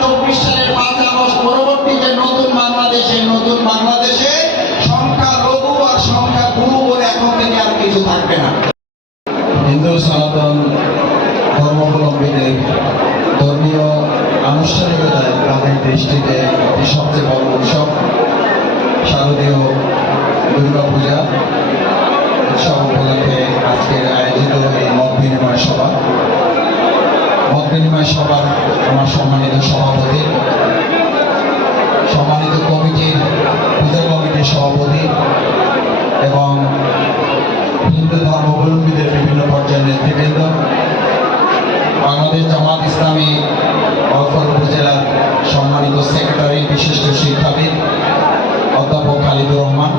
চব্বিশ সালের পাঁচ আগস্ট পরবর্তীতে নতুন বাংলাদেশে নতুন বাংলাদেশে সংখ্যা লঘু আর সংখ্যা গুরু বলে এখন থেকে আর কিছু থাকবে না। হিন্দু, সনাতন, ধর্মাবলম্বীদের ধর্মীয় আনুষ্ঠানিকতায় গ্রামের দৃষ্টিতে সবচেয়ে বড় উৎসব। শারদীয় দুর্গা পূজা উৎসব উপলক্ষে আজকের আয়োজিত এই মত বিনিময় সভা। মত বিনিময় সভার, আমার সম্মানিত সভাপতি, সম্মানিত কমিটির, পূজা কমিটির সভাপতি এবং হিন্দু ধর্মাবলম্বীদের বিভিন্ন পর্যায়ের নেতৃবৃন্দ, বাংলাদেশ জামাত ইসলামী অফর উপজেলার সম্মানিত সেক্রেটারি বিশিষ্ট শিক্ষাবিদ অধ্যাপক খালিদুর রহমান,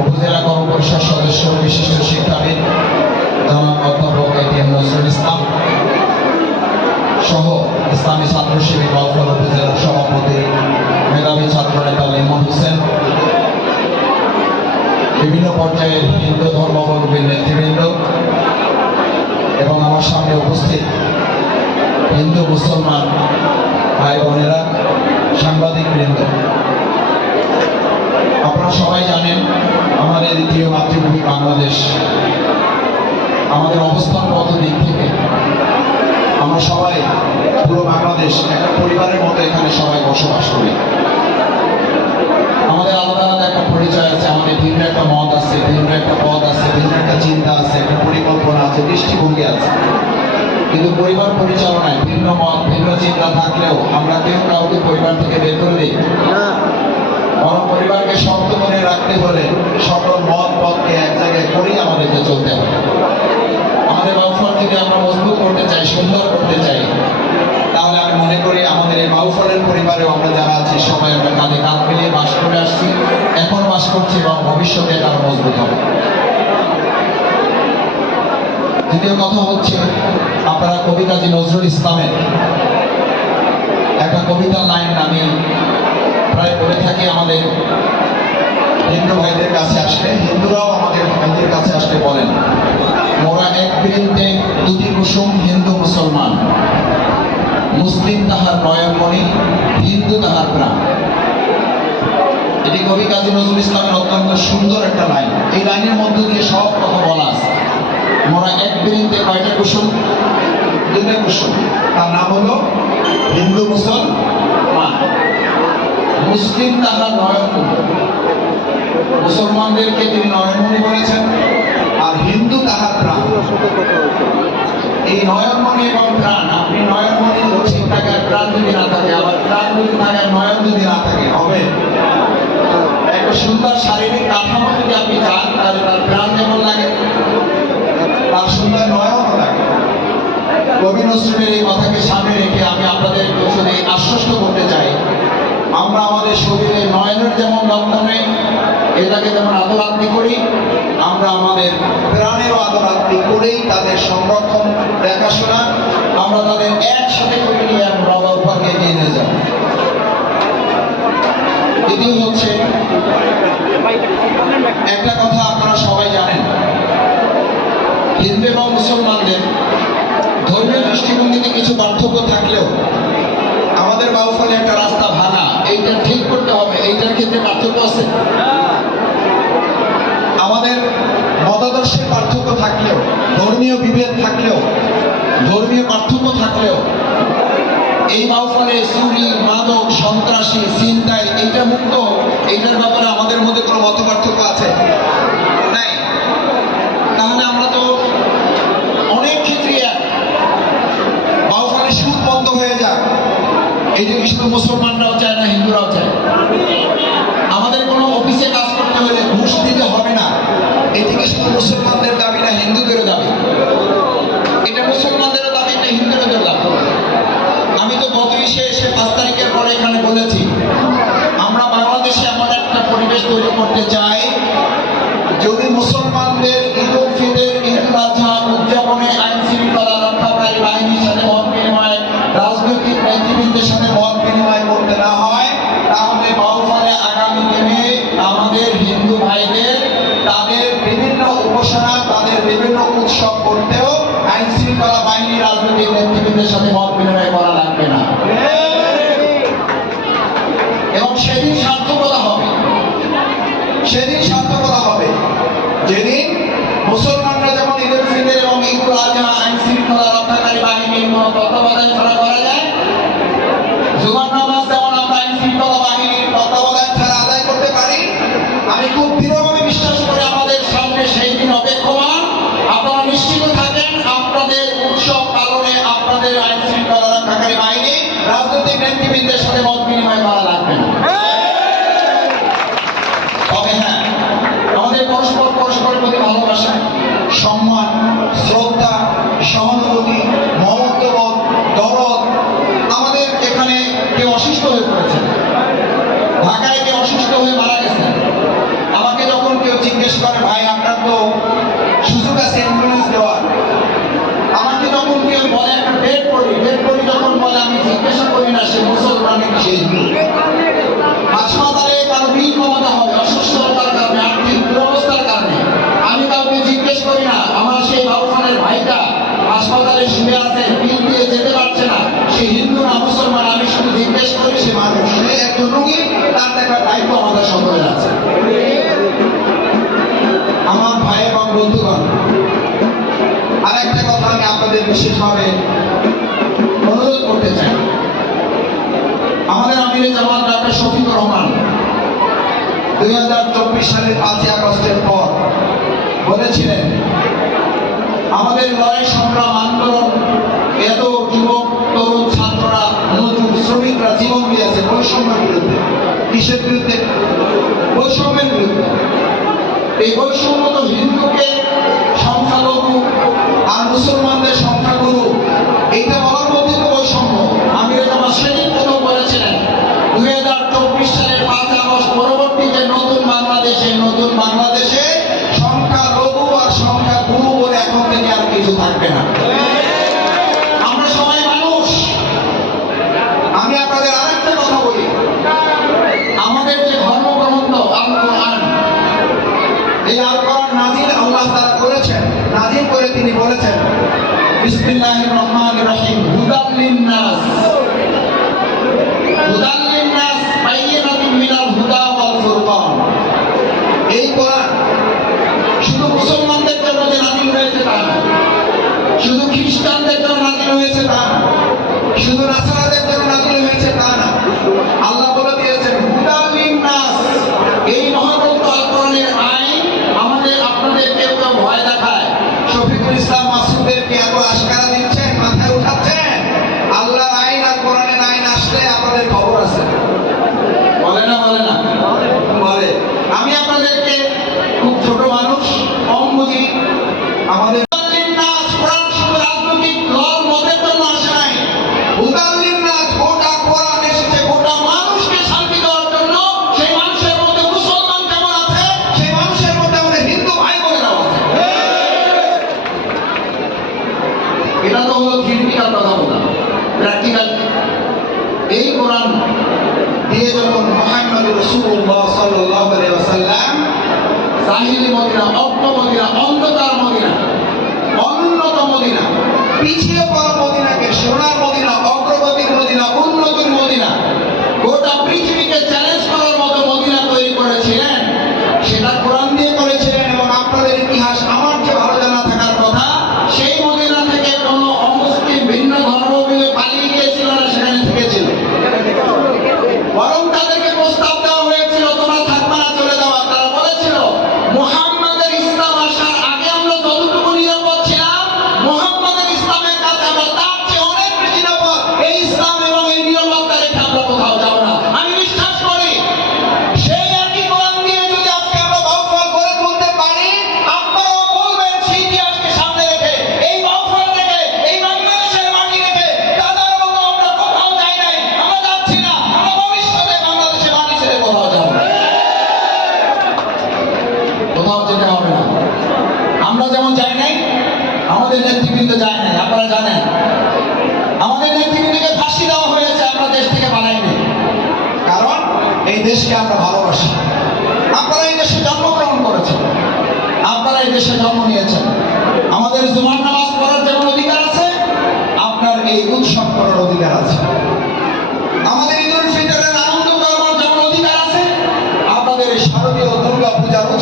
উপজেলা কর্মপরিষদ সদস্য, বিশিষ্ট শিক্ষাবিদ জনাব অধ্যাপক নজরুল ইসলাম সহ ইসলামী ছাত্র শিবির অফর উপজেলার সভাপতি, মেধাবী ছাত্রনেতা লিমন হোসেন, বিভিন্ন পর্যায়ের হিন্দু ধর্মাবলম্বীর নেতৃবৃন্দ এবং আমার সামনে উপস্থিত হিন্দু মুসলমান ভাই বোনেরা, সাংবাদিক বৃন্দ। আপনারা সবাই জানেন, আমাদের দ্বিতীয় মাতৃভূমি বাংলাদেশ। আমাদের অবস্থানগত দিক থেকে? আমরা সবাই পুরো বাংলাদেশ, একটা পরিবারের মতো এখানে সবাই বসবাস করি। আমাদের আলাদা আলাদা একটা পরিচয় আছে, আমাদের ভিন্ন একটা মত আছে, ভিন্ন একটা পদ আছে, ভিন্ন একটা চিন্তা আছে, একটা পরিকল্পনা আছে, দৃষ্টিভঙ্গি আছে। কিন্তু পরিবার পরিচালনায় ভিন্ন মত, ভিন্ন চিন্তা থাকলেও আমরা কেউ কাউকে পরিবার থেকে বের করে দিই বরং পরিবারকে শক্ত করে রাখতে হলে সকল মত পথকে এক জায়গায় করেই আমাদেরকে চলতে হবে। আমাদের বাউফল যদি আমরা মজবুত করতে চাই, সুন্দর করতে চাই, তাহলে আমি মনে করি আমাদের এই বাউফলের পরিবারেও আমরা যারা আছি, সবাই আমরা কাঁধে কাঁধ মিলিয়ে বাস করে আসছি। এখন বাস করছি এবং ভবিষ্যতে তারা মজবুত হবে। দ্বিতীয় কথা হচ্ছে, আপনারা কবি কাজী নজরুল ইসলামের একটা কবিতা লাইন আমি প্রায় বলে থাকি আমাদের হিন্দু ভাইদের কাছে আসলে, হিন্দুরাও আমাদের ভাইদের কাছে আসলে বলেন, মোরা এক বৃন্দে দুটি কুসুম হিন্দু মুসলমান। মুসলিম তাহার নয়নমণি, হিন্দু তাহার প্রাণ। এটি কবি কাজী নজরুল ইসলামের অত্যন্ত সুন্দর একটা লাইন। এই লাইনের মধ্য দিয়ে সব কথা বলা আছে। মোরা এক বৃন্দে কয়টা কুসুম? দুইটা কুসুম। তার নাম হলো হিন্দু মুসলমান। মুসলিম তাহার নয়নমণি। মুসলমানদেরকে তিনি নয়নমণি বলেছেন আর হিন্দু তাহার প্রাণ। এই নয়নমণি এবং প্রাণ, আপনি নয়নমণি ঠিক থাকে প্রাণ যদি না থাকে, আবার প্রাণ যদি থাকে নয়ন যদি না থাকে, হবে? একটা সুন্দর শারীরিক কাঠামো যদি আপনি চান, তাহলে তার প্রাণ যেমন লাগে, তার সুন্দর নয়নও লাগে। কবি নজরুলের এই কথাকে সামনে রেখে আমি আপনাদের শুধু আশ্বস্ত করতে চাই। আমরা আমাদের শরীরে নয়নের যেমন যত্ন নেই এটাকে যেমন আদরাত্মি করি, আমরা আমাদের প্রাণেরও আদরাত্মি করেই তাদের সংরক্ষণ দেখাশোনা, আমরা তাদের একসাথে করে নিয়ে আমরা বাবাকে এগিয়ে নিয়ে যাব দ্বিতীয় হচ্ছে, একটা কথা আপনারা সবাই জানেন, হিন্দু এবং মুসলমানদের ধর্মীয় দৃষ্টিভঙ্গিতে কিছু পার্থক্য থাকলেও আমাদের বাউফলে একটা রাস্তা ভাঙা, এইটা ঠিক করতে হবে, এইটার ক্ষেত্রে পার্থক্য আছে? আমাদের মতাদর্শের পার্থক্য থাকলেও, ধর্মীয় বিভেদ থাকলেও, ধর্মীয় পার্থক্য থাকলেও, এই মাহফলে চুরি, মাদক, সন্ত্রাসী চিন্তায় এইটা মুক্ত, এইটার ব্যাপারে আমাদের মধ্যে কোনো মত পার্থক্য আছে? our God. দুই হাজার চব্বিশ সালের পাঁচই আগস্টের পর বলেছিলেন, আমাদের লড়াই, সংগ্রাম, আন্দোলন, এত যুবক, তরুণ, ছাত্ররা নজরুল শ্রমিকরা জীবন দিয়েছে বৈষম্যের বিরুদ্ধে, কিসের বিরুদ্ধে? বৈষম্যের বিরুদ্ধে। এই বৈষম্য তো হিন্দুকে সংখ্যালঘু আর মুসলমানদের আল্লাহ বলে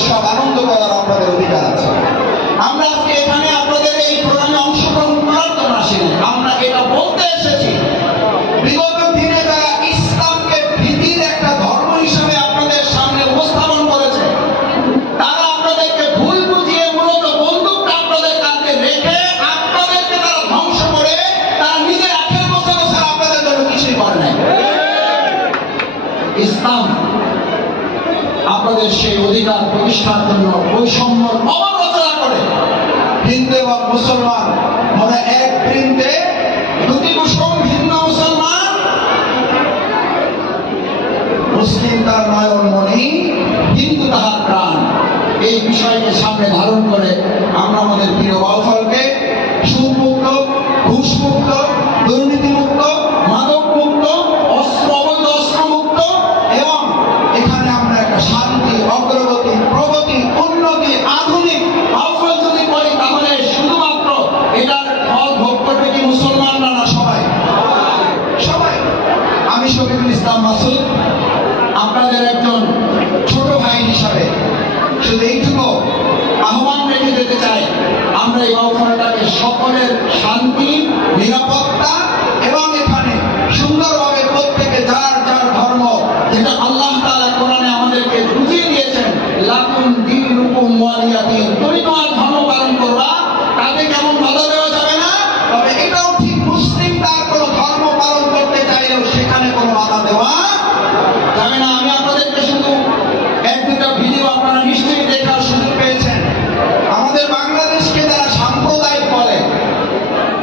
Oxalá প্রতিষ্ঠার জন্য বৈষম্য অমান করে। হিন্দু এবং মুসলমান মানে এক প্রিন্টে দুটি কুসুম, ভিন্ন মুসলমান। মুসলিম তার নয়ন মনি হিন্দু তাহার প্রাণ। এই বিষয়কে সামনে ধারণ করে আমরা আমাদের প্রিয় বাবা সকলের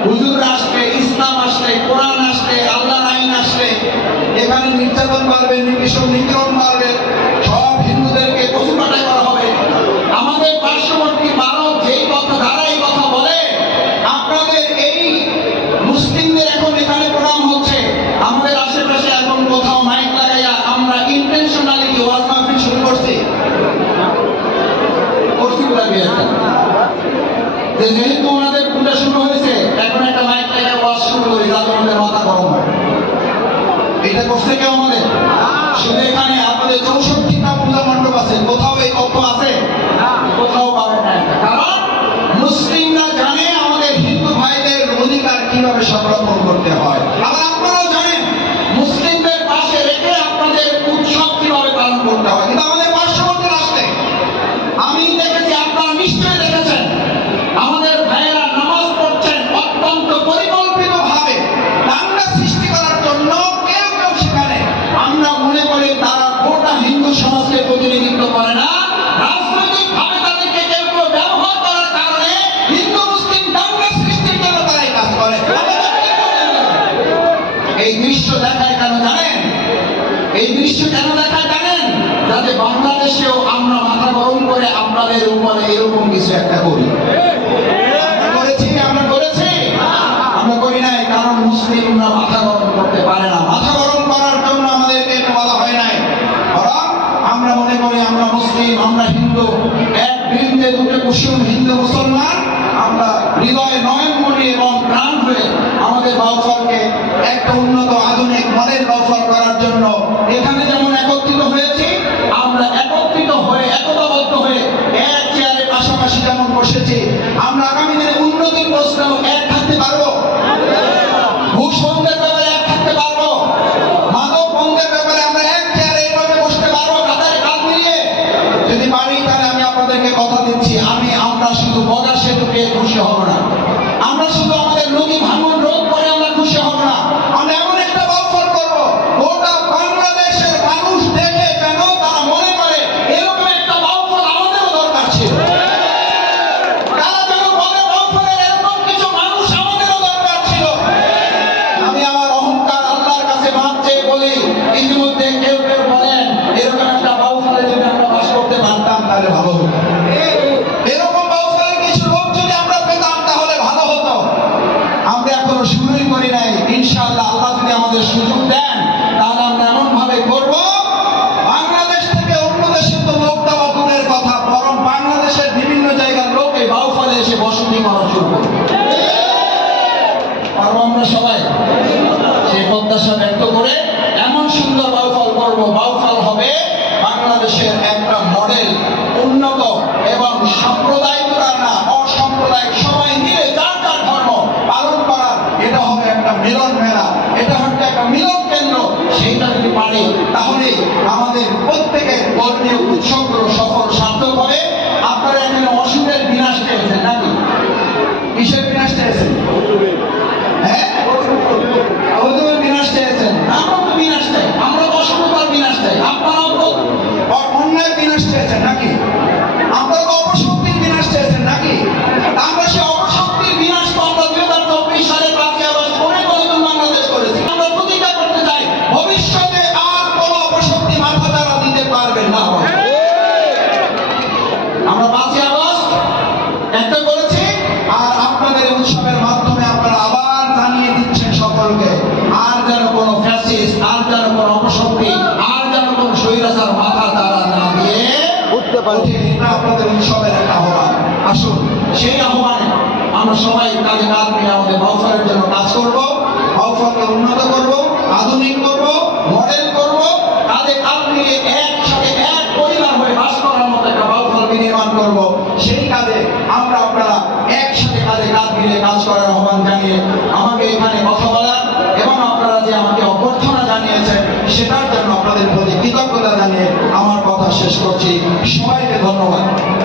হুজুর আসলে ইসলাম আসলে কোরআন আসলে আল্লাহর আইন আসলে এখানে নির্যাতন করবে নিপীষণ নিগ্রহণ করবে সব হিন্দুদেরকে পশু পাঠায় করা হবে। আমাদের পার্শ্ববর্তী ভারত যেই কথা, ধারাই কথা বলে, আপনাদের এই মুসলিমদের এখন এখানে প্রোগ্রাম হচ্ছে। আমাদের আশেপাশে এখন কোথাও মাইক লাগাইয়া আমরা ইন্টেনশনালি ওয়াজ মাহফিল শুরু করছি? করছি যে এটা কষ্ট আমাদের? শুধু এখানে আমাদের চৌষট্টিটা পূজা মণ্ডপ আছে। কোথাও এই তথ্য আছে? কোথাও পাবেন না কারণ মুসলিমরা জানে আমাদের হিন্দু ভাইদের অধিকার কীভাবে সংরক্ষণ করতে হয়। মুসলিম, হিন্দু, মুসলমান, আমরা হৃদয় নয়ন মনে এবং প্রাণ হয়ে আমাদের বাউফলকে একটা উন্নত আধুনিক মডেল বাউফল করার জন্য এখানে যেমন একত্রিত হয়েছি, আমরা একত্রিত হয়ে, একতাবদ্ধ হয়ে এক চেয়ারের পাশাপাশি যেমন বসেছি, আমরা আগামী দিনে উন্নতির প্রশ্ন এক বাংলাদেশের একটা মডেল উন্নত এবং সাম্প্রদায়িক রান্না, অসাম্প্রদায়িক, সবাই মিলে যার যার ধর্ম পালন করার, এটা হবে একটা মিলন মেলা এটা হচ্ছে একটা মিলন কেন্দ্র সেইটা যদি পারে আপনাদের উৎসবের একটা আহ্বান। আসুন, সেই আহ্বানে আমরা সবাই কাজে কাজ মিলে আমাদের বাউফারের জন্য কাজ করব, বাউফারকে উন্নত করব, আধুনিক করব, মডেল করব। কাজে কাজ মিলে একসাথে এক পরিবার হয়ে বাস করার মতো একটা বিনির্মাণ করব। সেই কাজে আমরা আপনারা একসাথে কাজে কাজ কাজ করার আহ্বান জানিয়ে আমাকে এখানে কথা বলার এবং আপনারা যে আমাকে অভ্যর্থনা জানিয়েছেন, সেটার শেষ করছি। সবাইকে ধন্যবাদ।